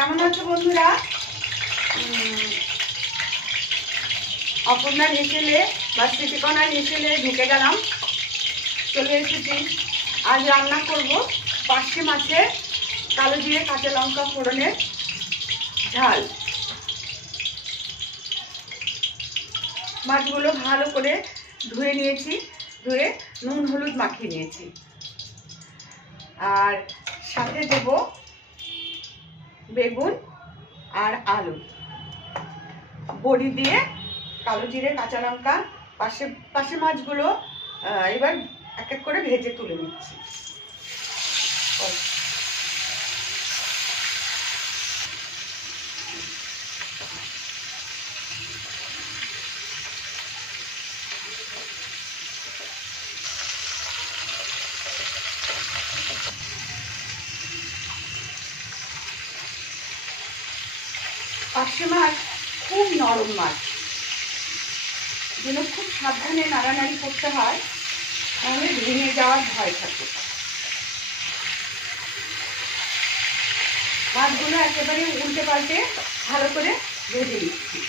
কেমন আছো বন্ধুরা? অপর্ণা হেসেলে বা স্মৃতিকণার হেসেলে ঢুকে গেলাম, চলে এসেছি। আজ রান্না করব পার্শে মাছের কালো জিরে কাঁচা লঙ্কা ফোড়নের ঝাল। মাছগুলো ভালো করে ধুয়ে নিয়েছি, ধুয়ে নুন হলুদ মাখিয়ে নিয়েছি। আর সাথে দেব বেগুন আর আলু, বড়ি দিয়ে কালো জিরে কাঁচা লঙ্কা। পাশে মাছগুলো এবার এক এক করে ভেজে তুলে নিচ্ছি। পার্শে মাছ খুব নরম মাছ, যেন খুব সাবধানে নাড়ানাড়ি করতে হয়, তাহলে ভেঙে যাওয়ার ভয় থাকে। মাছগুলো একেবারে উল্টে পাল্টে ভালো করে ভেজে নিচ্ছি।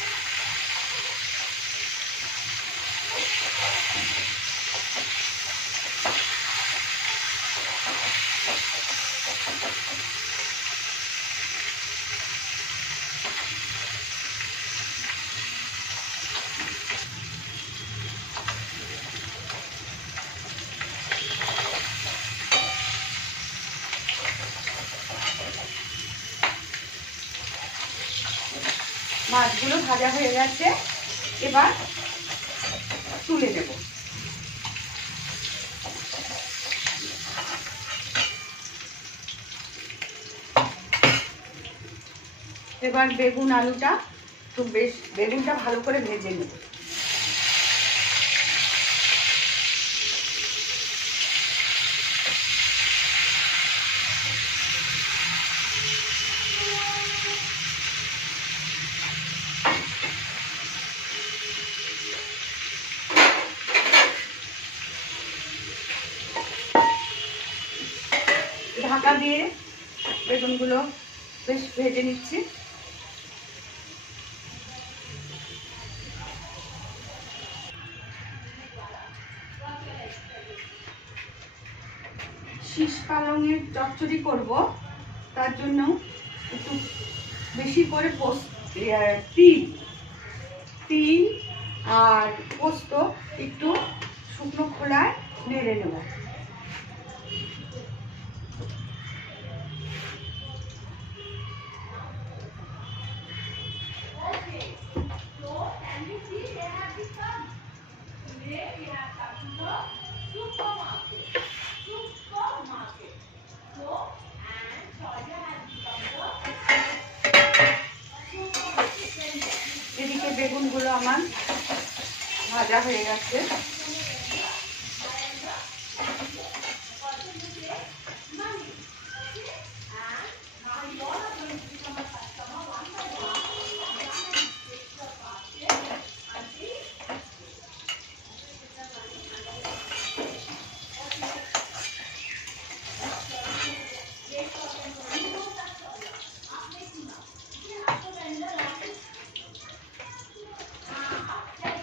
মাছগুলো ভাজা হয়ে গেছে, এবার তুলে নেব। এবার বেগুন আলুটা বেগুনটা ভালো করে ভেজে নেব। ঢাকা দিয়ে বেগুনগুলো বেশ ভেজে নিচ্ছি। শীষ পালংয়ের চচ্চড়ি করব, তার জন্য একটু বেশি করে তিল আর পোস্ত একটু শুকনো খোলায় নেড়ে নেব। এদিকে বেগুনগুলো আমার ভাজা হয়ে গেছে।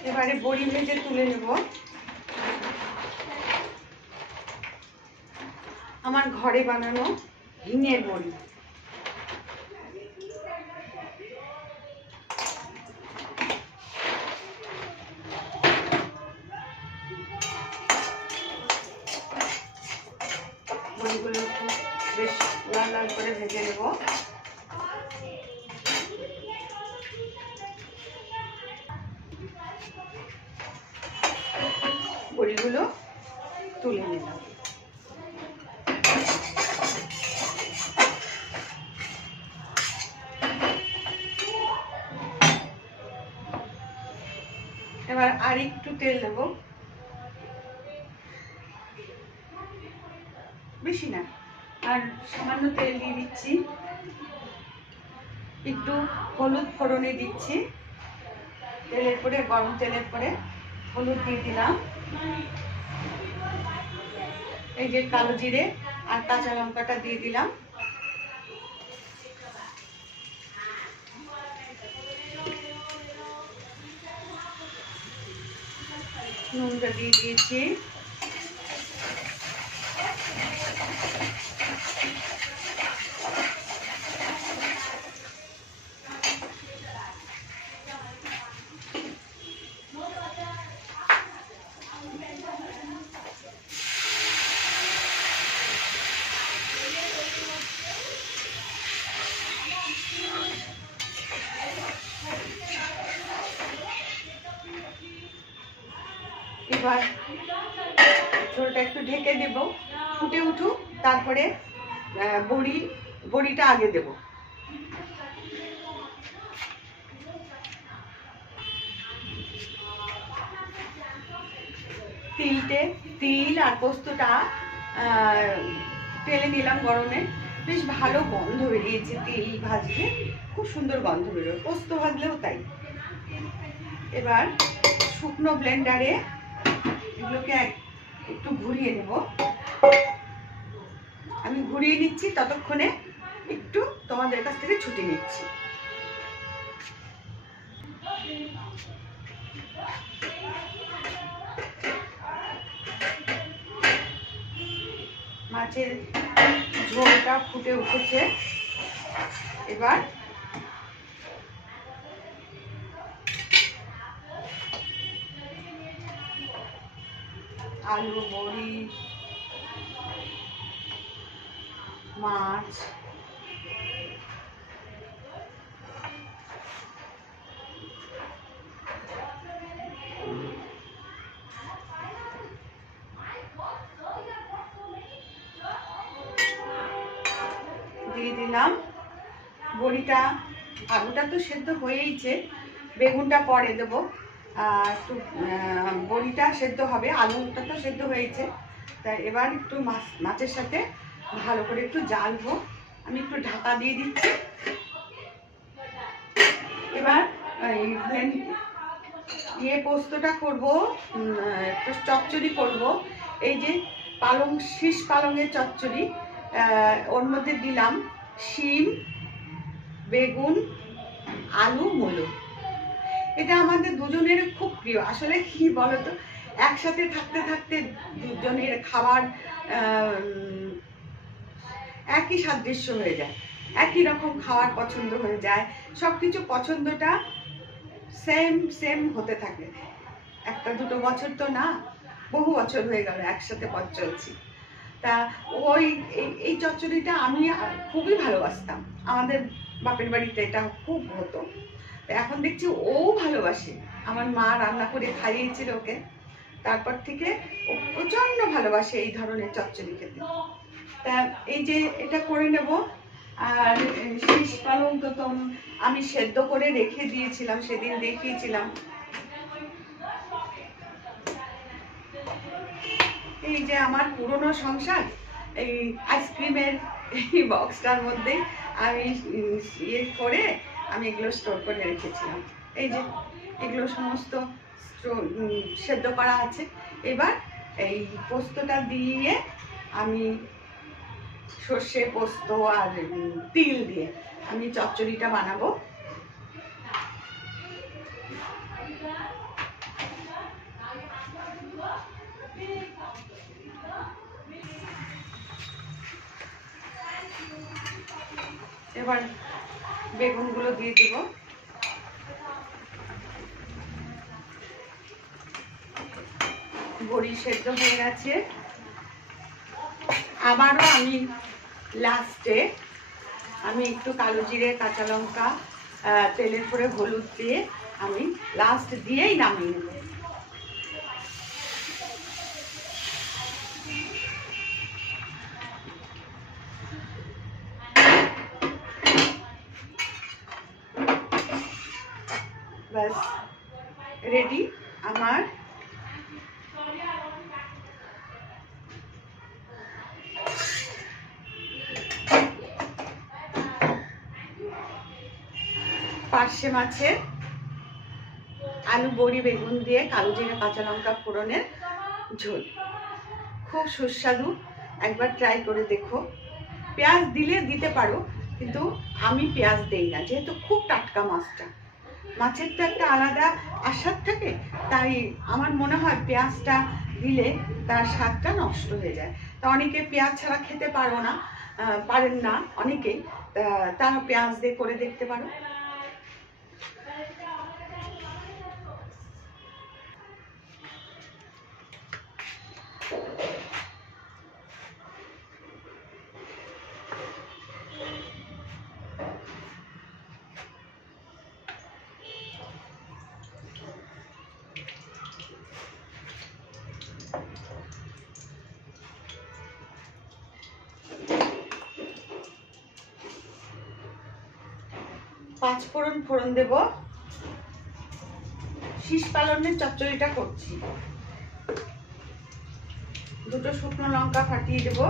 এবারে বড়ি ভেজে তুলে নেব। আমার ঘরে বানানো হিঙের বড়ি। বড়িগুলো একটু বেশ লাল লাল করে ভেজে নেব। বড়িগুলো তুলে নিলাম। এবার আর একটু তেল দেব, বেশি না, আর সামান্য তেল দিয়ে দিচ্ছি। একটু হলুদ ফোড়নে দিচ্ছি, তেলের পরে গরম তেলের পরে হলুদ দিয়ে দিলাম। এই যে কালো জিরে আর কাঁচা লঙ্কাটা দিয়ে দিলাম। নুনটা দিয়ে দিয়েছি। এবার ঝোলটা একটু ঢেকে দেব, ফুটে উঠুক, তারপরে বড়িটা আগে দেব। তিল আর পোস্তটা তেলে নিলাম গরমে, বেশ ভালো গন্ধ বেরিয়েছে। তিল ভাজলে খুব সুন্দর গন্ধ বেরোয়, পোস্ত ভাজলেও তাই। এবার শুকনো ব্লেন্ডারে এগুলোকে একটু ঘুরিয়ে নেব। আমি ঘুরিয়ে নিচ্ছি, ততক্ষণে একটু তোমাদের কাছ থেকে ছুটি নিচ্ছি। মাছের ঝোলটা ফুটে উঠেছে। এবার আলু, বড়ি, মাছ, দিয়ে দিলাম। বড়িটা, আলুটা তো সেদ্ধ হয়েইছে, বেগুনটা পরে দেবো। একটু বড়িটা সেদ্ধ হবে, আলুটা তো সেদ্ধ হয়েছে। তাই এবার একটু মাছের সাথে ভালো করে একটু জ্বালবো। আমি একটু ঢাকা দিয়ে দিচ্ছি। এবার পোস্তটা করবো, একটু চচ্চড়ি করবো। এই যে শীষ পালংয়ের চচ্চড়ি, ওর মধ্যে দিলাম শিম, বেগুন, আলু, মূলো। এটা আমাদের দুজনের খুব প্রিয়। আসলে কি বলতো, একসাথে থাকতে থাকতে দুজনের খাবার একই সাদৃশ্য হয়ে যায়, একই রকম খাওয়ার পছন্দ হয়ে যায়, সবকিছু পছন্দটা সেম হতে থাকে। একটা দুটো বছর তো না, বহু বছর হয়ে গেল একসাথে পথ চলছি। তা এই চচ্চড়িটা আমি খুবই ভালোবাসতাম। আমাদের বাপের বাড়িতে এটা খুব হতো। এখন দেখছি ও ভালোবাসে। আমার মা রান্না করে খাইয়েছিল ওকে, তারপর থেকে ও প্রচন্ড ভালোবাসে এই ধরনের চচ্চড়ি খেতে। তা এই যে এটা করে নেব। আর শীষ পালং তো আমি সেদ্ধ করে রেখে দিয়েছিলাম, সেদিন দেখিয়েছিলাম। এই যে আমার পুরনো সংসার, এই আইসক্রিমের এই বক্সটার মধ্যে আমি ইয়ে করে আমি এগুলো স্টোর করে রেখেছিলাম। এই যে এগুলো সমস্ত সেদ্ধ করা আছে। এবার এই পোস্তটা দিয়ে আমি সর্ষে, পোস্ত আর তিল দিয়ে আমি চচ্চড়িটা বানাবো। এবার বেগুনগুলো দিয়ে দিব। বড়ি সেদ্ধ হয়ে গেছে। আবারও আমি লাস্টে একটু কালো জিরে, কাঁচা লঙ্কা, তেলের পরে হলুদ দিয়ে আমি লাস্ট দিয়েই নামিয়ে নেব। ব্যাস রেডি আমার পার্শে মাছের আলু, বড়ি, বেগুন দিয়ে কালো জিরে, কাঁচা লঙ্কা ফোড়নের ঝোল। খুব সুস্বাদু, একবার ট্রাই করে দেখো। পেঁয়াজ দিলে দিতে পারো, কিন্তু আমি পেঁয়াজ দেই না, যেহেতু খুব টাটকা মাছটা। মাছের তো একটা আলাদা আস্বাদ থাকে, তাই তাই আমার মনে হয় পেঁয়াজটা দিলে তার স্বাদটা নষ্ট হয়ে যায়। তা অনেকে পেঁয়াজ ছাড়া খেতে পারেন না অনেকেই, তারা পেঁয়াজ দিয়ে করে দেখতে পারো। পাঁচফোড়ন ফোড়ন দেব। শীষ পালনের চচ্চড়িটা করছি। দুটো শুকনো লঙ্কা ফাটিয়ে দেব।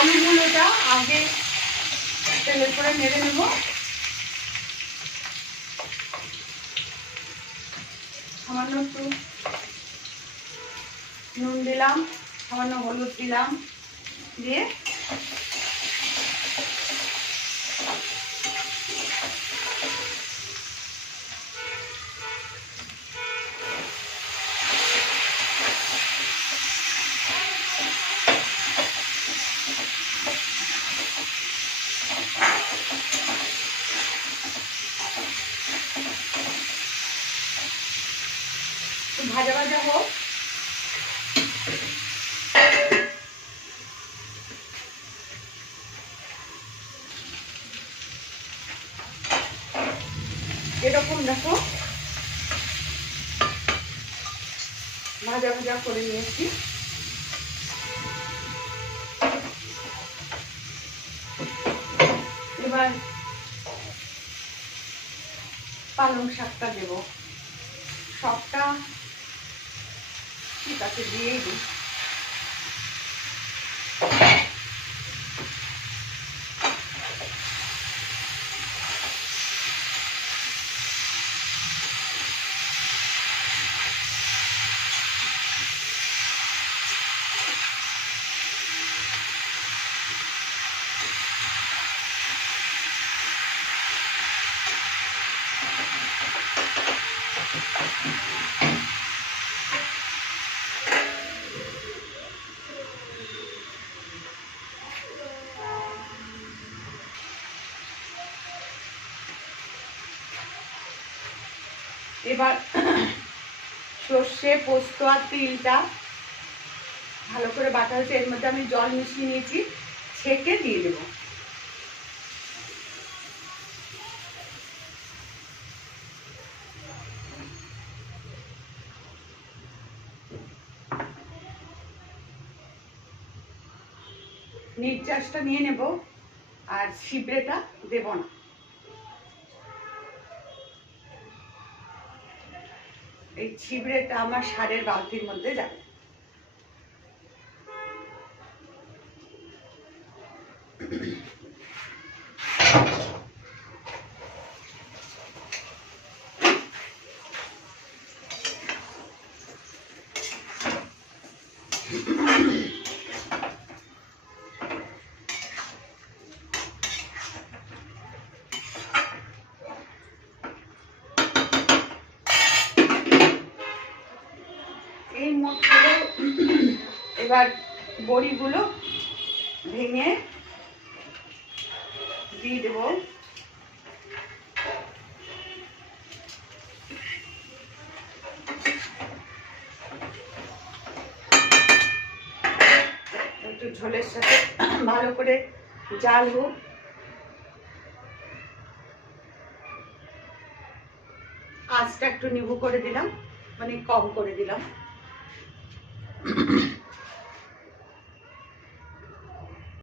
আলুগুলোটা আগে তেলে করে নেড়ে নেব। সামান্য একটু নুন দিলাম, সামান্য হলুদ দিলাম, দিয়ে ভাজা ভাজা হোক। এরকম দেখো ভাজা ভাজা করে নিয়েছি। এবার পালং শাকটা দেব। সবটা ঠিক আছে, দিয়েই দিই। এবার সর্ষে, পোস্ত আর তিলটা ভালো করে বাটা হয়েছে, এর মধ্যে আমি জল মিশিয়ে নিয়েছি, ছেঁকে দিয়ে দেবো। নির্যাসটা নিয়ে নেব, আর ছিবড়েটা দেব না। এই ছিবড়েটা আমার সারের বালতির মধ্যে যাবে। এই মধ্যে এবার বড়িগুলো ভেঙে দিয়ে দেব। একটু ঝোলের সাথে ভালো করে জাল হোক। আঁচটা একটু নিভু করে দিলাম, মানে কম করে দিলাম।